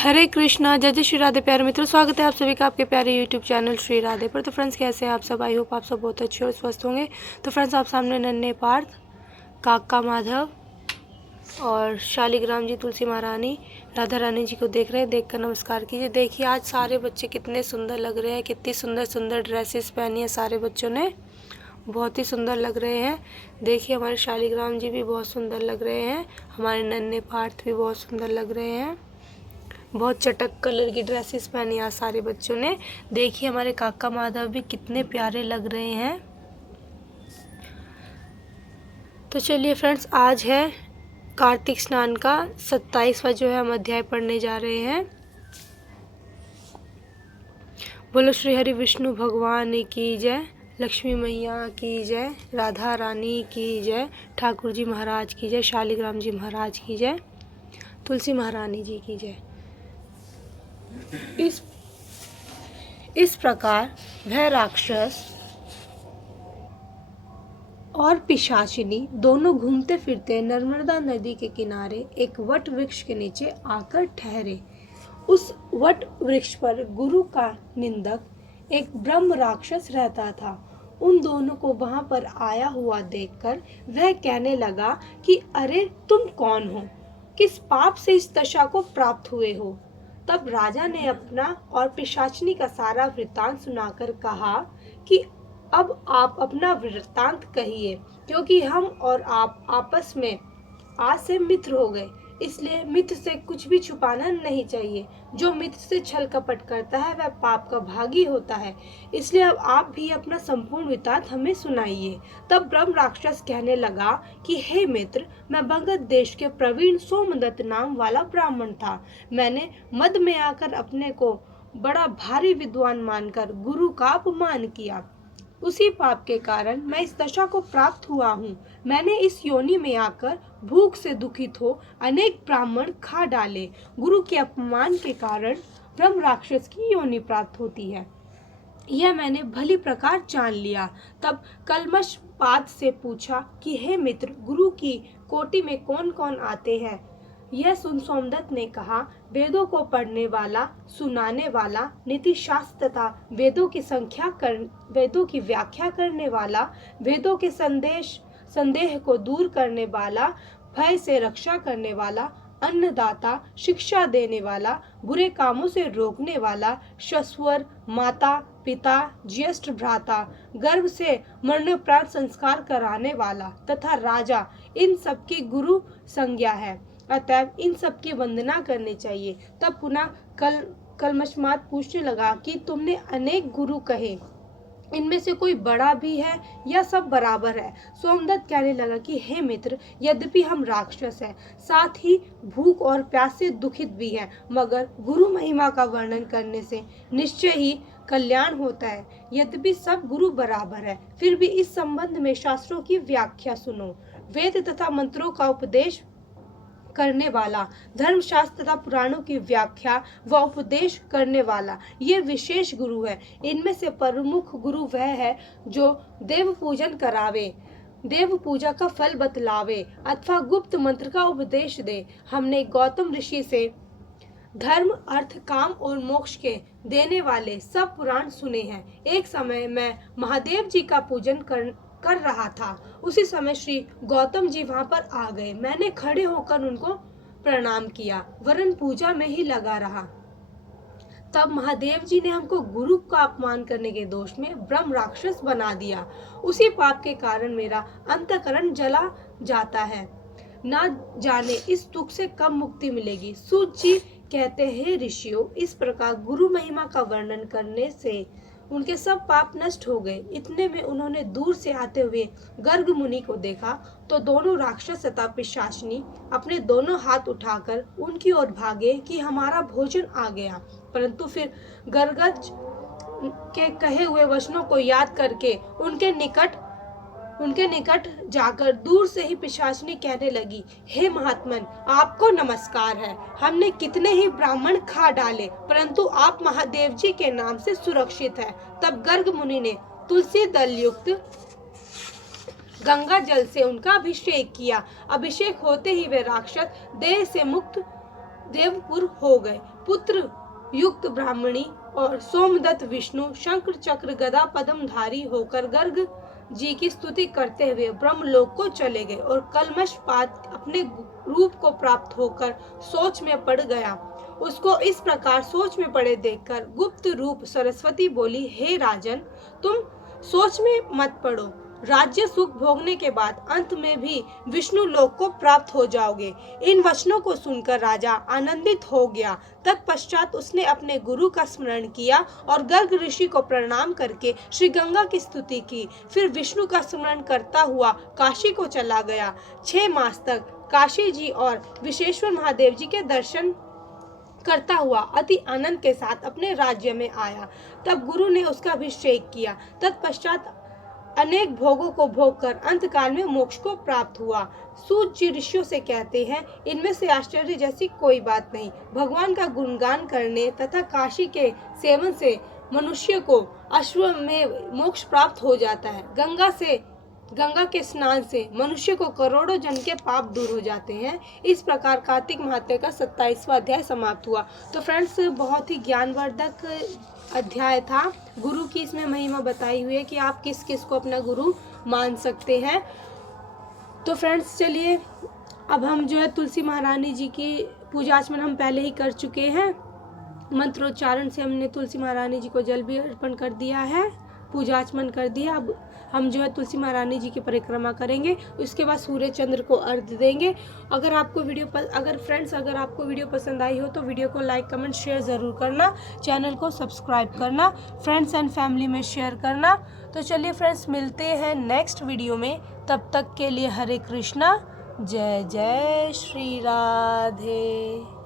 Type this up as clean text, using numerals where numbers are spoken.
हरे कृष्णा, जय जय श्री राधे। प्यारे मित्रों, स्वागत है आप सभी का आपके प्यारे यूट्यूब चैनल श्री राधे पर। तो फ्रेंड्स, कैसे हैं आप सब? आई होप आप सब बहुत अच्छे और स्वस्थ होंगे। तो फ्रेंड्स, आप सामने नन्हे पार्थ, काका माधव और शालिग्राम जी, तुलसी महारानी, राधा रानी जी को देख रहे हैं। देखकर नमस्कार कीजिए। देखिए, आज सारे बच्चे कितने सुंदर लग रहे हैं। कितनी सुंदर सुंदर ड्रेसेस पहनी है सारे बच्चों ने, बहुत ही सुंदर लग रहे हैं। देखिए, हमारे शालिग्राम जी भी बहुत सुंदर लग रहे हैं। हमारे नन्हे पार्थ भी बहुत सुंदर लग रहे हैं। बहुत चटक कलर की ड्रेसेस पहनी आज सारे बच्चों ने। देखिए, हमारे काका माधव भी कितने प्यारे लग रहे हैं। तो चलिए फ्रेंड्स, आज है कार्तिक स्नान का 27वां जो है हम अध्याय पढ़ने जा रहे हैं। बोलो श्री हरि विष्णु भगवान की जय, लक्ष्मी मैया की जय, राधा रानी की जय, ठाकुर जी महाराज की जय, शालिग्राम जी महाराज की जय, तुलसी महारानी जी की जय। इस प्रकार वह राक्षस और पिशाचिनी दोनों घूमते फिरते नर्मदा नदी के किनारे एक वट वृक्ष के नीचे आकर ठहरे। उस वट वृक्ष पर गुरु का निंदक एक ब्रह्म राक्षस रहता था। उन दोनों को वहां पर आया हुआ देखकर वह कहने लगा कि अरे, तुम कौन हो? किस पाप से इस दशा को प्राप्त हुए हो? तब राजा ने अपना और पिशाचिनी का सारा वृत्तांत सुनाकर कहा कि अब आप अपना वृत्तांत कहिए, क्योंकि हम और आप आपस में आज से मित्र हो गए, इसलिए मित्र से कुछ भी छुपाना नहीं चाहिए। जो मित्र से छल कपट करता है वह पाप का भागी होता है। इसलिए अब आप भी अपना संपूर्ण वृत्तांत हमें सुनाइए। तब ब्रह्म राक्षस कहने लगा कि हे मित्र, मैं बंगत देश के प्रवीण सोमदत्त नाम वाला ब्राह्मण था। मैंने मद में आकर अपने को बड़ा भारी विद्वान मानकर गुरु का अपमान किया। उसी पाप के कारण मैं इस दशा को प्राप्त हुआ हूँ। मैंने इस योनि में आकर भूख से दुखित हो अनेक ब्राह्मण खा डाले। गुरु के अपमान के कारण ब्रह्म राक्षस की योनि प्राप्त होती है, यह मैंने भली प्रकार जान लिया। तब कलमश पाद से पूछा कि हे मित्र, गुरु की कोटि में कौन कौन आते हैं? यह सुन सोमदत्त ने कहा, वेदों को पढ़ने वाला, सुनाने वाला, नीति शास्त्र तथा वेदों की व्याख्या करने वाला, वेदों के संदेह को दूर करने वाला, भय से रक्षा करने वाला, अन्नदाता, शिक्षा देने वाला, बुरे कामों से रोकने वाला, ससुर, माता, पिता, ज्येष्ठ भ्राता, गर्भ से मरणोपरांत संस्कार कराने वाला तथा राजा, इन सबकी गुरु संज्ञा है। अतएव इन सब की वंदना करनी चाहिए। तब पुनः कलमशमात पूछने लगा कि तुमने अनेक गुरु कहे, इनमें से कोई बड़ा भी है या सब बराबर है? सोमदत्त कहने लगा कि हे मित्र, यद्यपि हम राक्षस हैं, साथ ही भूख और प्यास से दुखित भी हैं, मगर गुरु महिमा का वर्णन करने से निश्चय ही कल्याण होता है। यद्यपि सब गुरु बराबर है, फिर भी इस संबंध में शास्त्रों की व्याख्या सुनो। वेद तथा मंत्रों का उपदेश करने वाला, धर्मशास्त्र तथा पुराणों की व्याख्या व उपदेश करने वाला, ये विशेष गुरु है। इनमें से प्रमुख गुरु वह है जो देव पूजन करावे, देव पूजा का फल बतलावे अथवा गुप्त मंत्र का उपदेश दे। हमने गौतम ऋषि से धर्म, अर्थ, काम और मोक्ष के देने वाले सब पुराण सुने हैं। एक समय मैं महादेव जी का पूजन कर रहा था। उसी समय श्री गौतम जी वहां पर आ गए। मैंने खड़े होकर उनको प्रणाम किया, वरन पूजा में ही लगा रहा। तब महादेव जी ने हमको गुरु का अपमान करने के दोष में ब्रह्म राक्षस बना दिया। उसी पाप के कारण मेरा अंतःकरण जला जाता है। ना जाने इस दुख से कब मुक्ति मिलेगी। सूत जी कहते हैं, ऋषियों, इस प्रकार गुरु महिमा का वर्णन करने से उनके सब पाप नष्ट हो गए। इतने में उन्होंने दूर से आते हुए गर्ग मुनि को देखा तो दोनों राक्षस तथा पिशाचिनी अपने दोनों हाथ उठाकर उनकी ओर भागे कि हमारा भोजन आ गया। परंतु फिर गर्गज के कहे हुए वचनों को याद करके उनके निकट जाकर दूर से ही पिशाचिनी कहने लगी, हे महात्मन, आपको नमस्कार है। हमने कितने ही ब्राह्मण खा डाले, परंतु आप महादेव जी के नाम से सुरक्षित है। तब गर्ग मुनि ने तुलसी दल युक्त गंगा जल से उनका अभिषेक किया। अभिषेक होते ही वे राक्षस देह से मुक्त देवपुर हो गए। पुत्र युक्त ब्राह्मणी और सोमदत्त विष्णु शंकर चक्र गदा पद्मधारी होकर गर्ग जी की स्तुति करते हुए ब्रह्मलोक को चले गए और कल्मषपात अपने रूप को प्राप्त होकर सोच में पड़ गया। उसको इस प्रकार सोच में पड़े देखकर गुप्त रूप सरस्वती बोली, हे राजन, तुम सोच में मत पड़ो। राज्य सुख भोगने के बाद अंत में भी विष्णु लोक को प्राप्त हो जाओगे। इन वचनों को सुनकर राजा आनंदित हो गया। तत्पश्चात उसने अपने गुरु का स्मरण किया और गर्ग ऋषि को प्रणाम करके श्री गंगा की स्तुति की। फिर विष्णु का स्मरण करता हुआ काशी को चला गया। 6 मास तक काशी जी और विश्वेश्वर महादेव जी के दर्शन करता हुआ अति आनंद के साथ अपने राज्य में आया। तब गुरु ने उसका अभिषेक किया। तत्पश्चात अनेक भोगों को भोग कर अंतकाल में मोक्ष को प्राप्त हुआ। सूत जी ऋषियों से कहते हैं, इनमें से आश्चर्य जैसी कोई बात नहीं। भगवान का गुणगान करने तथा काशी के सेवन से मनुष्य को अश्वमेव मोक्ष प्राप्त हो जाता है। गंगा के स्नान से मनुष्य को करोड़ों जन के पाप दूर हो जाते हैं। इस प्रकार कार्तिक महात्म्य का 27वां अध्याय समाप्त हुआ। तो फ्रेंड्स, बहुत ही ज्ञानवर्धक अध्याय था। गुरु की इसमें महिमा बताई हुई है कि आप किस किस को अपना गुरु मान सकते हैं। तो फ्रेंड्स, चलिए अब हम जो है तुलसी महारानी जी की पूजा आचमन हम पहले ही कर चुके हैं। मंत्रोच्चारण से हमने तुलसी महारानी जी को जल भी अर्पण कर दिया है, पूजा आचमन कर दिया। अब हम जो है तुलसी महारानी जी की परिक्रमा करेंगे। उसके बाद सूर्य चंद्र को अर्घ्य देंगे। अगर आपको वीडियो पसंद आई हो तो वीडियो को लाइक कमेंट शेयर ज़रूर करना। चैनल को सब्सक्राइब करना, फ्रेंड्स एंड फैमिली में शेयर करना। तो चलिए फ्रेंड्स, मिलते हैं नेक्स्ट वीडियो में। तब तक के लिए हरे कृष्णा, जय जय श्री राधे।